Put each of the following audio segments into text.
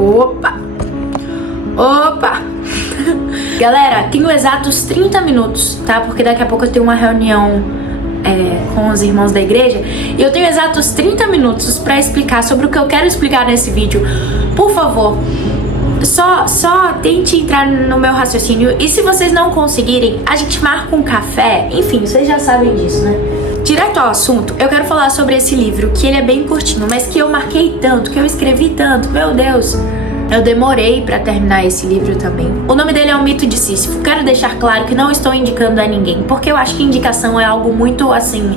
Opa! Galera, tenho exatos 30 minutos, tá? Porque daqui a pouco eu tenho uma reunião com os irmãos da igreja. E eu tenho exatos 30 minutos pra explicar sobre o que eu quero explicar nesse vídeo. Por favor, só tente entrar no meu raciocínio. E se vocês não conseguirem, a gente marca um café. Enfim, vocês já sabem disso, né? Direto ao assunto, eu quero falar sobre esse livro, que ele é bem curtinho, mas que eu marquei tanto, que eu escrevi tanto, meu Deus. Eu demorei pra terminar esse livro também. O nome dele é O Mito de Sísifo. Quero deixar claro que não estou indicando a ninguém, porque eu acho que indicação é algo muito, assim,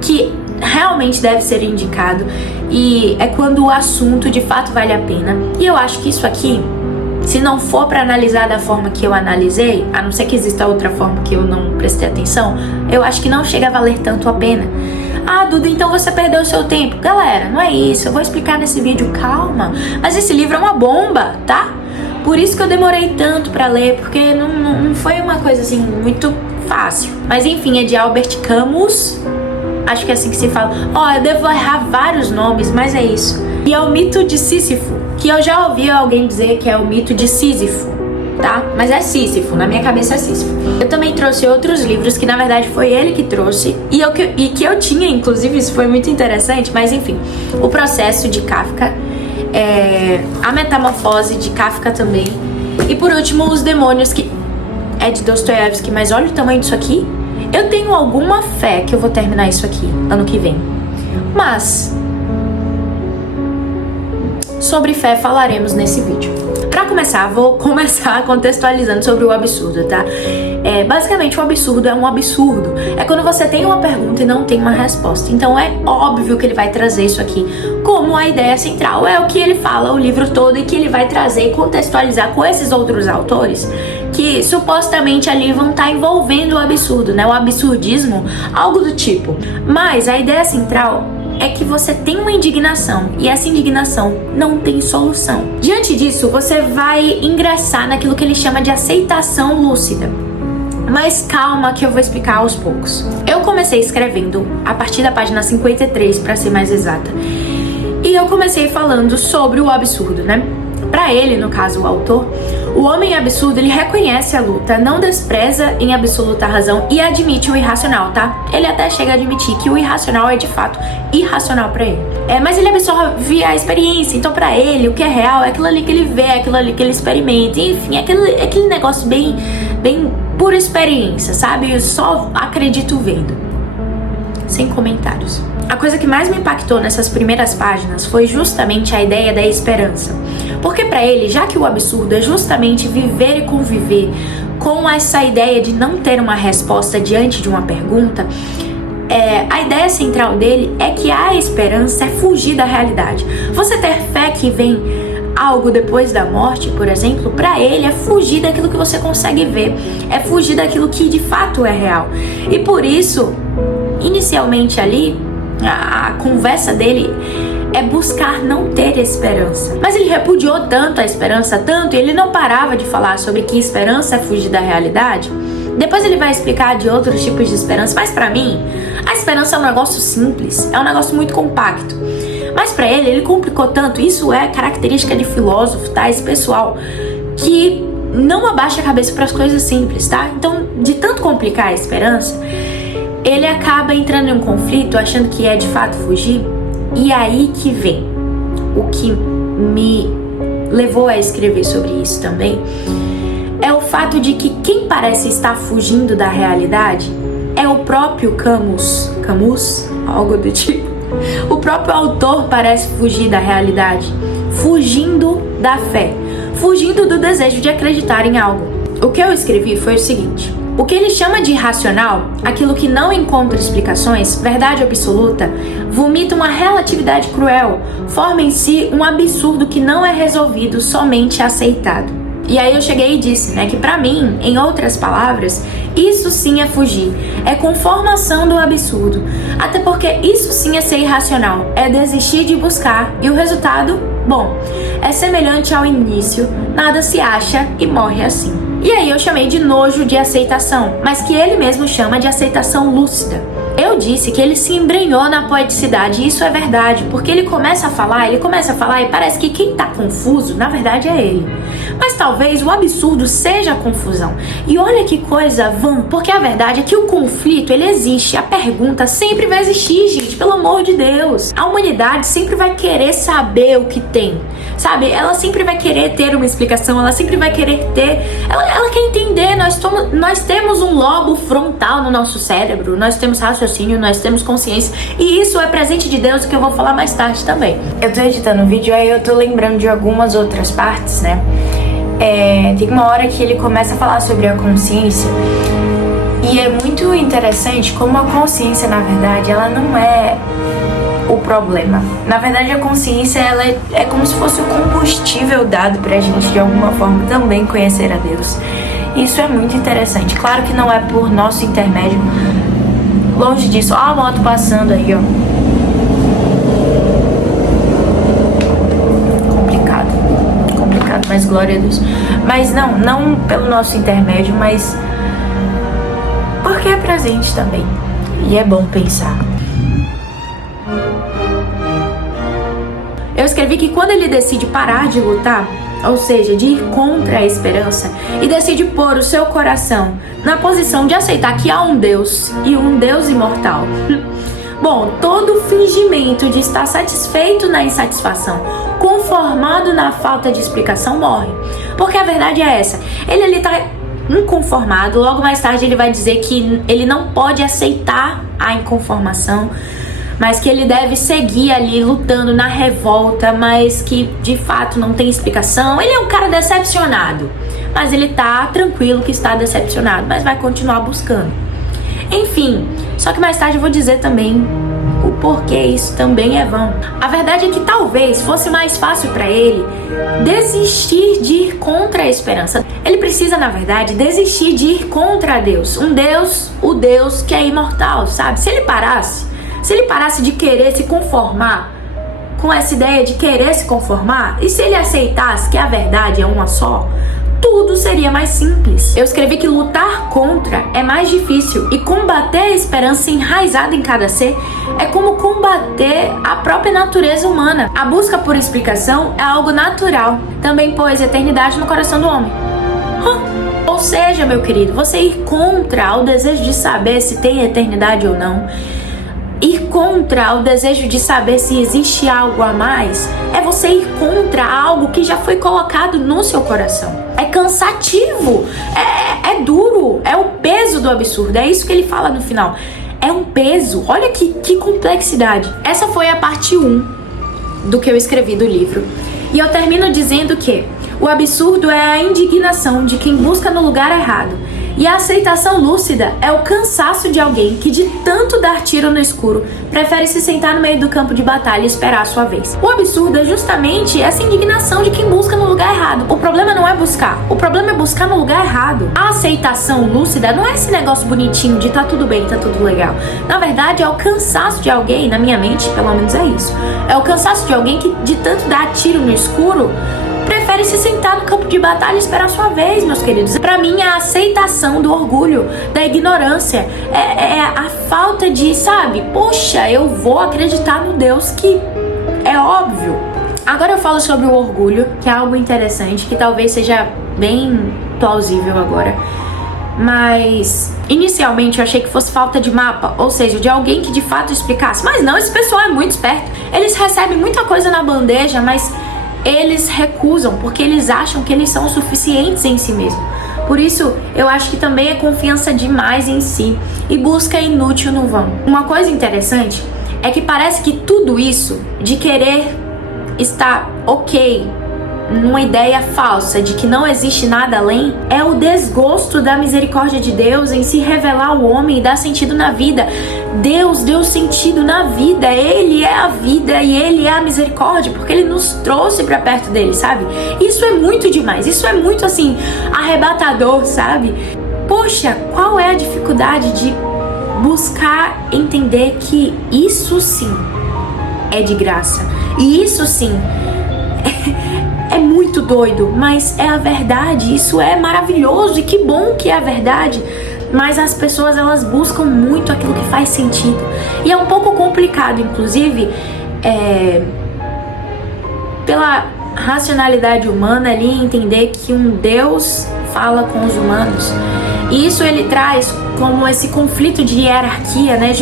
que realmente deve ser indicado. E é quando o assunto de fato vale a pena. E eu acho que isso aqui, se não for pra analisar da forma que eu analisei, a não ser que exista outra forma que eu não prestei atenção, eu acho que não chega a valer tanto a pena. Ah, Duda, então você perdeu o seu tempo. Galera, não é isso, eu vou explicar nesse vídeo, calma. Mas esse livro é uma bomba, tá? Por isso que eu demorei tanto pra ler, porque não foi uma coisa assim muito fácil. Mas enfim, é de Albert Camus, acho que é assim que se fala. Eu devo errar vários nomes, mas é isso. E é O Mito de Sísifo, que eu já ouvi alguém dizer que é o mito de Sísifo, tá? Mas é Sísifo, na minha cabeça é Sísifo. Eu também trouxe outros livros que na verdade foi ele que trouxe e que eu tinha, inclusive, isso foi muito interessante, mas enfim. O Processo de Kafka, A Metamorfose de Kafka também, e por último Os Demônios, que é de Dostoiévski. Mas olha o tamanho disso aqui. Eu tenho alguma fé que eu vou terminar isso aqui ano que vem, mas sobre fé falaremos nesse vídeo. Pra começar, vou começar contextualizando sobre o absurdo, tá? Basicamente, o absurdo é um absurdo. É quando você tem uma pergunta e não tem uma resposta. Então é óbvio que ele vai trazer isso aqui como a ideia central. É o que ele fala o livro todo e que ele vai trazer e contextualizar com esses outros autores que supostamente ali vão estar envolvendo o absurdo, né? O absurdismo, algo do tipo. Mas a ideia central é que você tem uma indignação e essa indignação não tem solução. Diante disso, você vai ingressar naquilo que ele chama de aceitação lúcida. Mas calma que eu vou explicar aos poucos. Eu comecei escrevendo a partir da página 53, para ser mais exata. E eu comecei falando sobre o absurdo, né? Para ele, no caso o autor, o homem absurdo, ele reconhece a luta, não despreza em absoluta razão e admite o irracional, tá? Ele até chega a admitir que o irracional é de fato irracional para ele. Mas ele absorve a experiência, então para ele o que é real é aquilo ali que ele vê, aquilo ali que ele experimenta, enfim, aquele negócio bem por experiência, sabe? Eu só acredito vendo. Sem comentários. A coisa que mais me impactou nessas primeiras páginas foi justamente a ideia da esperança. Porque para ele, já que o absurdo é justamente viver e conviver com essa ideia de não ter uma resposta diante de uma pergunta, a ideia central dele é que a esperança é fugir da realidade. Você ter fé que vem algo depois da morte, por exemplo, para ele é fugir daquilo que você consegue ver, é fugir daquilo que de fato é real. E por isso, inicialmente ali, a conversa dele é buscar não ter esperança. Mas ele repudiou tanto a esperança, tanto, e ele não parava de falar sobre que esperança é fugir da realidade. Depois ele vai explicar de outros tipos de esperança, mas pra mim, a esperança é um negócio simples, é um negócio muito compacto. Mas pra ele complicou tanto, isso é característica de filósofo, tá? Esse pessoal que não abaixa a cabeça para as coisas simples, tá? Então, de tanto complicar a esperança, ele acaba entrando em um conflito, achando que é de fato fugir. E aí que vem o que me levou a escrever sobre isso também, é o fato de que quem parece estar fugindo da realidade é o próprio Camus, algo do tipo. O próprio autor parece fugir da realidade, fugindo da fé, fugindo do desejo de acreditar em algo. O que eu escrevi foi o seguinte: o que ele chama de irracional, aquilo que não encontra explicações, verdade absoluta, vomita uma relatividade cruel, forma em si um absurdo que não é resolvido, somente aceitado. E aí eu cheguei e disse, né, que pra mim, em outras palavras, isso sim é fugir, é conformação do absurdo. Até porque isso sim é ser irracional, é desistir de buscar, e o resultado, bom, é semelhante ao início, nada se acha e morre assim. E aí eu chamei de nojo de aceitação, mas que ele mesmo chama de aceitação lúcida. Eu disse que ele se embrenhou na poeticidade, e isso é verdade, porque ele começa a falar e parece que quem tá confuso, na verdade, é ele. Mas talvez o absurdo seja a confusão. E olha que coisa vã, porque a verdade é que o conflito, ele existe, a pergunta sempre vai existir, gente, pelo amor de Deus. A humanidade sempre vai querer saber o que tem, sabe? Ela sempre vai querer ter uma explicação, ela sempre vai querer ter, ela quer entender, nós temos um lobo frontal no nosso cérebro, nós temos raciocínio, nós temos consciência, e isso é presente de Deus, que eu vou falar mais tarde também. Eu tô editando o vídeo, aí eu tô lembrando de algumas outras partes, né? Tem uma hora que ele começa a falar sobre a consciência, e é muito interessante como a consciência, na verdade, ela não é o problema. Na verdade, a consciência, ela é como se fosse o combustível dado pra gente, de alguma forma, também conhecer a Deus. Isso é muito interessante. Claro que não é por nosso intermédio. Longe disso. Ó a moto passando aí, ó. Complicado, mas glória a Deus. Mas não pelo nosso intermédio, mas porque é presente também. E é bom pensar. Eu escrevi que quando ele decide parar de lutar, ou seja, de ir contra a esperança, e decide pôr o seu coração na posição de aceitar que há um Deus, e um Deus imortal, bom, todo fingimento de estar satisfeito na insatisfação, conformado na falta de explicação, morre. Porque a verdade é essa, ele ali está inconformado, logo mais tarde ele vai dizer que ele não pode aceitar a inconformação, mas que ele deve seguir ali lutando na revolta, mas que de fato não tem explicação. Ele é um cara decepcionado, mas ele tá tranquilo que está decepcionado, mas vai continuar buscando. Enfim, só que mais tarde eu vou dizer também o porquê isso também é vão. A verdade é que talvez fosse mais fácil para ele desistir de ir contra a esperança. Ele precisa, na verdade, desistir de ir contra Deus. Um Deus, o Deus que é imortal, sabe? Se ele parasse de querer se conformar com essa ideia de querer se conformar, e se ele aceitasse que a verdade é uma só, tudo seria mais simples. Eu escrevi que lutar contra é mais difícil, e combater a esperança enraizada em cada ser é como combater a própria natureza humana. A busca por explicação é algo natural, também pôs eternidade no coração do homem. Ou seja, meu querido, você ir contra o desejo de saber se tem eternidade ou não, ir contra o desejo de saber se existe algo a mais, é você ir contra algo que já foi colocado no seu coração. É cansativo, é duro, é o peso do absurdo, é isso que ele fala no final. É um peso, olha que complexidade. Essa foi a parte 1 do que eu escrevi do livro. E eu termino dizendo que o absurdo é a indignação de quem busca no lugar errado. E a aceitação lúcida é o cansaço de alguém que, de tanto dar tiro no escuro, prefere se sentar no meio do campo de batalha e esperar a sua vez. O absurdo é justamente essa indignação de quem busca no lugar errado. O problema não é buscar, o problema é buscar no lugar errado. A aceitação lúcida não é esse negócio bonitinho de tá tudo bem, tá tudo legal. Na verdade, é o cansaço de alguém, na minha mente, pelo menos é isso. É o cansaço de alguém que, de tanto dar tiro no escuro, prefere se sentar no campo de batalha e esperar a sua vez, meus queridos. Pra mim, é a aceitação do orgulho, da ignorância, é a falta de, sabe, poxa, eu vou acreditar no Deus que é óbvio. Agora eu falo sobre o orgulho, que é algo interessante, que talvez seja bem plausível agora. Mas inicialmente eu achei que fosse falta de mapa, ou seja, de alguém que de fato explicasse. Mas não, esse pessoal é muito esperto. Eles recebem muita coisa na bandeja, mas eles recusam porque eles acham que eles são suficientes em si mesmo. Por isso, eu acho que também é confiança demais em si e busca inútil no vão. Uma coisa interessante é que parece que tudo isso de querer estar ok numa ideia falsa de que não existe nada além é o desgosto da misericórdia de Deus em se revelar ao homem e dar sentido na vida. Deus deu sentido na vida, Ele é a vida e Ele é a misericórdia, porque Ele nos trouxe pra perto dele, sabe? Isso é muito demais, isso é muito assim, arrebatador, sabe? Poxa, qual é a dificuldade de buscar entender que isso sim é de graça, e isso sim é muito doido, mas é a verdade. Isso é maravilhoso, e que bom que é a verdade. mas as pessoas, elas buscam muito aquilo que faz sentido. E é um pouco complicado, inclusive, pela racionalidade humana ali, entender que um Deus fala com os humanos. E isso ele traz como esse conflito de hierarquia, né?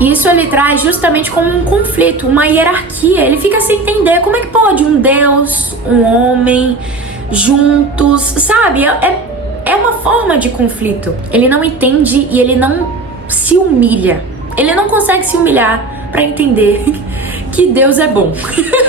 Isso ele traz justamente como um conflito, uma hierarquia. Ele fica sem entender como é que pode um Deus, um homem, juntos, sabe? É uma forma de conflito. Ele não entende e ele não se humilha. Ele não consegue se humilhar para entender que Deus é bom.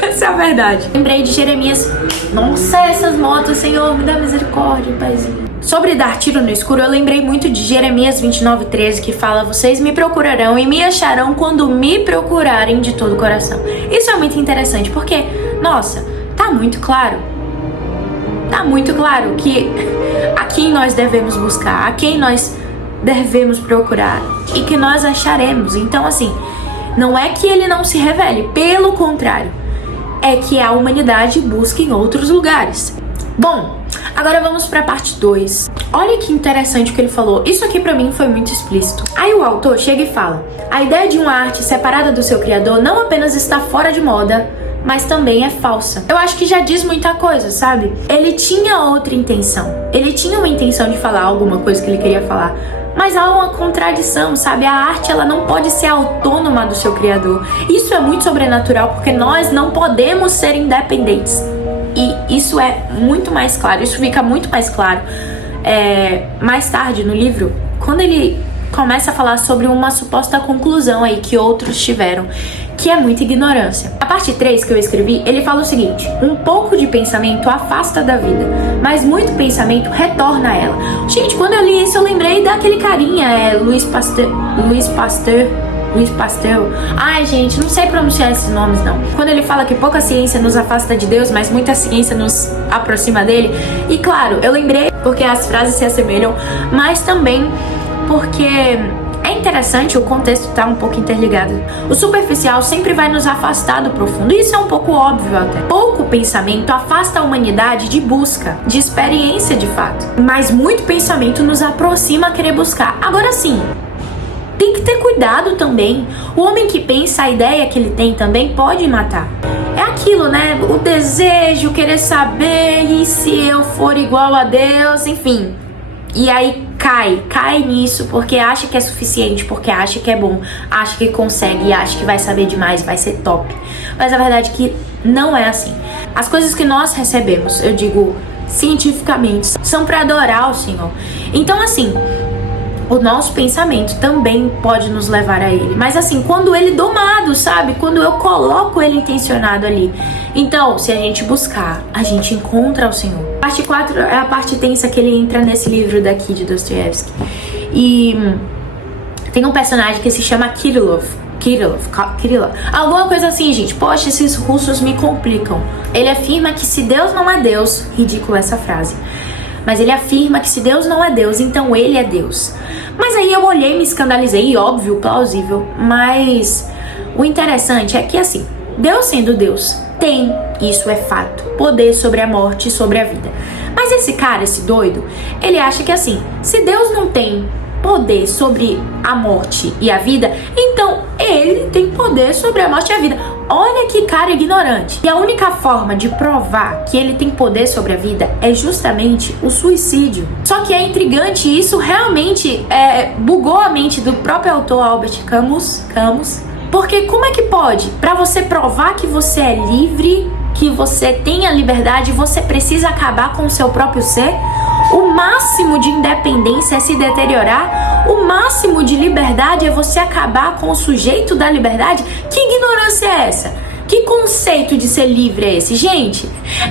Essa é a verdade. Lembrei de Jeremias. Nossa, essas motos, Senhor, me dá misericórdia, Paizinho. Sobre dar tiro no escuro, eu lembrei muito de Jeremias 29:13, que fala: vocês me procurarão e me acharão quando me procurarem de todo o coração. Isso é muito interessante, porque, nossa, tá muito claro que a quem nós devemos buscar, a quem nós devemos procurar e que nós acharemos. Então, assim, não é que ele não se revele, pelo contrário, é que a humanidade busca em outros lugares. Bom, agora vamos para a parte 2. Olha que interessante o que ele falou. Isso aqui pra mim foi muito explícito. Aí o autor chega e fala: a ideia de uma arte separada do seu criador não apenas está fora de moda, mas também é falsa. Eu acho que já diz muita coisa, sabe? Ele tinha outra intenção. Ele tinha uma intenção de falar alguma coisa que ele queria falar, mas há uma contradição, sabe? A arte, ela não pode ser autônoma do seu criador. Isso é muito sobrenatural, porque nós não podemos ser independentes. E isso é muito mais claro, isso fica muito mais claro mais tarde no livro, quando ele começa a falar sobre uma suposta conclusão aí que outros tiveram, que é muita ignorância. A parte 3 que eu escrevi, ele fala o seguinte: um pouco de pensamento afasta da vida, mas muito pensamento retorna a ela. Gente, quando eu li isso, eu lembrei daquele carinha, Louis Pasteur. Ai, gente, não sei pronunciar esses nomes, não. Quando ele fala que pouca ciência nos afasta de Deus, mas muita ciência nos aproxima dele. E claro, eu lembrei porque as frases se assemelham, mas também porque é interessante, o contexto tá um pouco interligado. O superficial sempre vai nos afastar do profundo. Isso é um pouco óbvio até. Pouco pensamento afasta a humanidade de busca, de experiência de fato. Mas muito pensamento nos aproxima a querer buscar. Agora sim, tem que ter cuidado também. O homem que pensa, a ideia que ele tem também pode matar. É aquilo, né? O desejo, querer saber, e se eu for igual a Deus, enfim. E aí cai nisso porque acha que é suficiente, porque acha que é bom, acha que consegue, acha que vai saber demais, vai ser top. Mas a verdade é que não é assim. As coisas que nós recebemos, eu digo cientificamente, são para adorar o Senhor. Então, assim, o nosso pensamento também pode nos levar a ele. Mas assim, quando ele domado, sabe? Quando eu coloco ele intencionado ali. Então, se a gente buscar, a gente encontra o Senhor. A parte 4 é a parte tensa que ele entra nesse livro daqui de Dostoiévski. E tem um personagem que se chama Kirillov. Alguma coisa assim, gente. Poxa, esses russos me complicam. Ele afirma que se Deus não é Deus... Ridícula essa frase. Mas ele afirma que se Deus não é Deus, então ele é Deus. Mas aí eu olhei, me escandalizei, óbvio, plausível. Mas o interessante é que assim, Deus sendo Deus, tem, isso é fato, poder sobre a morte e sobre a vida. Mas esse cara, esse doido, ele acha que assim, se Deus não tem poder sobre a morte e a vida, então ele tem poder sobre a morte e a vida. Olha que cara ignorante. E a única forma de provar que ele tem poder sobre a vida é justamente o suicídio. Só que é intrigante, isso realmente bugou a mente do próprio autor Albert Camus. Porque como é que pode? Para você provar que você é livre, que você tem a liberdade, você precisa acabar com o seu próprio ser? O máximo de independência é se deteriorar? O máximo de liberdade é você acabar com o sujeito da liberdade? Que ignorância é essa? Que conceito de ser livre é esse? Gente,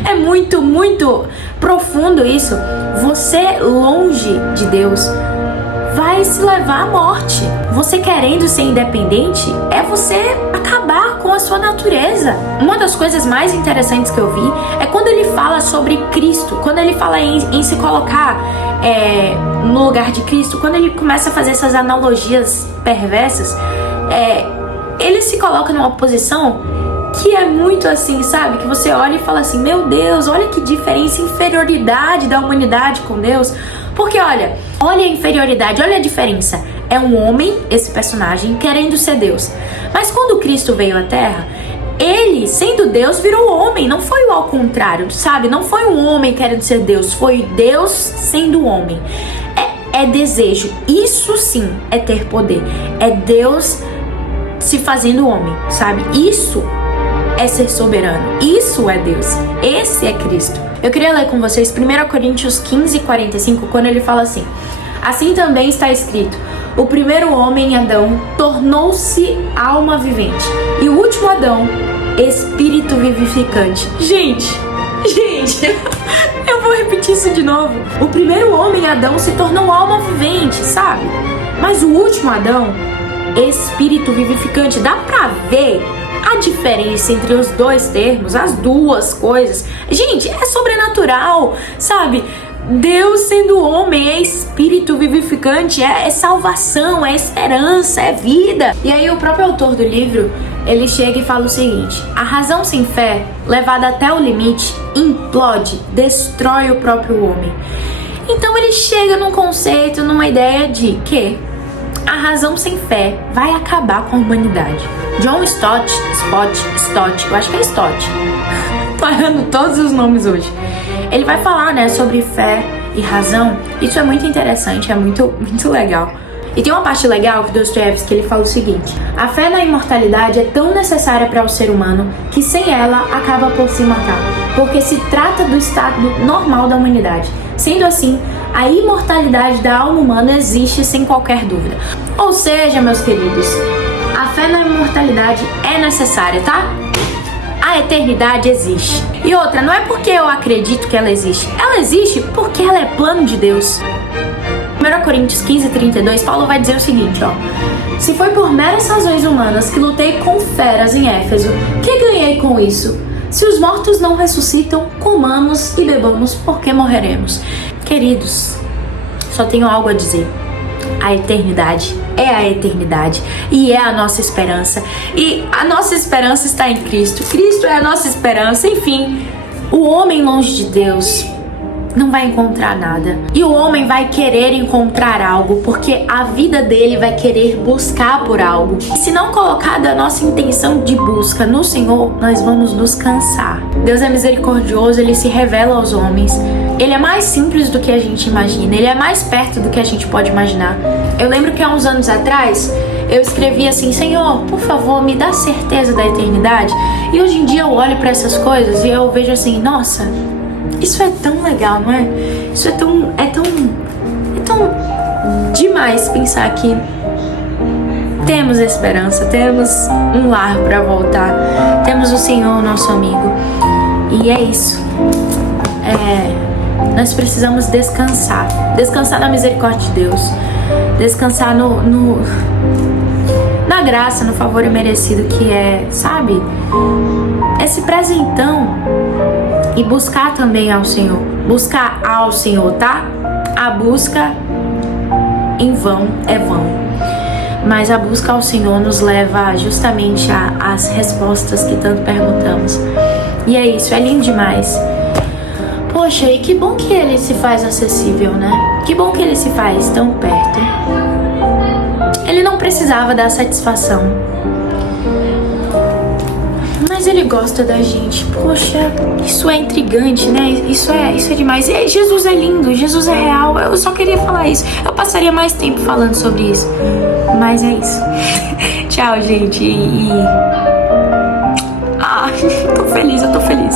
é muito, muito profundo isso. Você longe de Deus vai se levar à morte. Você querendo ser independente é você acabar com a sua natureza. Uma das coisas mais interessantes que eu vi é quando ele fala sobre Cristo, quando ele fala em se colocar no lugar de Cristo, quando ele começa a fazer essas analogias perversas, ele se coloca numa posição que é muito assim, sabe? Que você olha e fala assim, meu Deus, olha que diferença, inferioridade da humanidade com Deus. Porque olha a inferioridade, olha a diferença. É um homem, esse personagem, querendo ser Deus. Mas quando Cristo veio à Terra, ele, sendo Deus, virou homem. Não foi ao contrário, sabe? Não foi um homem querendo ser Deus. Foi Deus sendo homem. É desejo. Isso sim é ter poder. É Deus se fazendo homem, sabe? Isso é ser soberano. Isso é Deus. Esse é Cristo. Eu queria ler com vocês 1 Coríntios 15:45, quando ele fala assim: assim também está escrito: o primeiro homem, Adão, tornou-se alma vivente, e o último Adão, espírito vivificante. Gente, eu vou repetir isso de novo. O primeiro homem, Adão, se tornou alma vivente, sabe? Mas o último Adão, espírito vivificante. Dá pra ver a diferença entre os dois termos, as duas coisas. Gente, é sobrenatural, sabe? Deus sendo homem é espírito vivificante, é salvação, é esperança, é vida. E aí o próprio autor do livro, ele chega e fala o seguinte: a razão sem fé, levada até o limite, implode, destrói o próprio homem. Então ele chega num conceito, numa ideia de que a razão sem fé vai acabar com a humanidade. John Stott, eu acho que é Stott, tô errando todos os nomes hoje. Ele vai falar, né, sobre fé e razão. Isso é muito interessante, é muito legal. E tem uma parte legal que Dostoiévski, ele fala o seguinte: a fé na imortalidade é tão necessária para o ser humano que sem ela acaba por se matar, porque se trata do estado normal da humanidade. Sendo assim, a imortalidade da alma humana existe sem qualquer dúvida. Ou seja, meus queridos, a fé na imortalidade é necessária, tá? A eternidade existe. E outra, não é porque eu acredito que ela existe porque ela é plano de Deus. 1 Coríntios 15:32, Paulo vai dizer o seguinte, ó: se foi por meras razões humanas que lutei com feras em Éfeso, que ganhei com isso? Se os mortos não ressuscitam, comamos e bebamos, porque morreremos. Queridos, só tenho algo a dizer. A eternidade é a eternidade e é a nossa esperança. E a nossa esperança está em Cristo. Cristo é a nossa esperança. Enfim, o homem longe de Deus não vai encontrar nada. E o homem vai querer encontrar algo, porque a vida dele vai querer buscar por algo. E se não colocada a nossa intenção de busca no Senhor, nós vamos nos cansar. Deus é misericordioso, Ele se revela aos homens. Ele é mais simples do que a gente imagina. Ele é mais perto do que a gente pode imaginar. Eu lembro que há uns anos atrás, eu escrevi assim: Senhor, por favor, me dá certeza da eternidade. E hoje em dia eu olho para essas coisas e eu vejo assim: nossa, isso é tão legal, não é? Isso é tão demais pensar que temos esperança, temos um lar para voltar, temos o Senhor, nosso amigo. E é isso. Nós precisamos descansar na misericórdia de Deus, descansar na graça, no favor imerecido que é, sabe? Esse presentão. E buscar também ao Senhor. Buscar ao Senhor, tá? A busca em vão é vão. Mas a busca ao Senhor nos leva justamente às respostas que tanto perguntamos. E é isso, é lindo demais. Poxa, e que bom que Ele se faz acessível, né? Que bom que Ele se faz tão perto. Ele não precisava dar satisfação, mas Ele gosta da gente. Poxa, isso é intrigante, né? Isso é demais. E Jesus é lindo, Jesus é real. Eu só queria falar isso. Eu passaria mais tempo falando sobre isso, mas é isso. Tchau, gente. Eu tô feliz.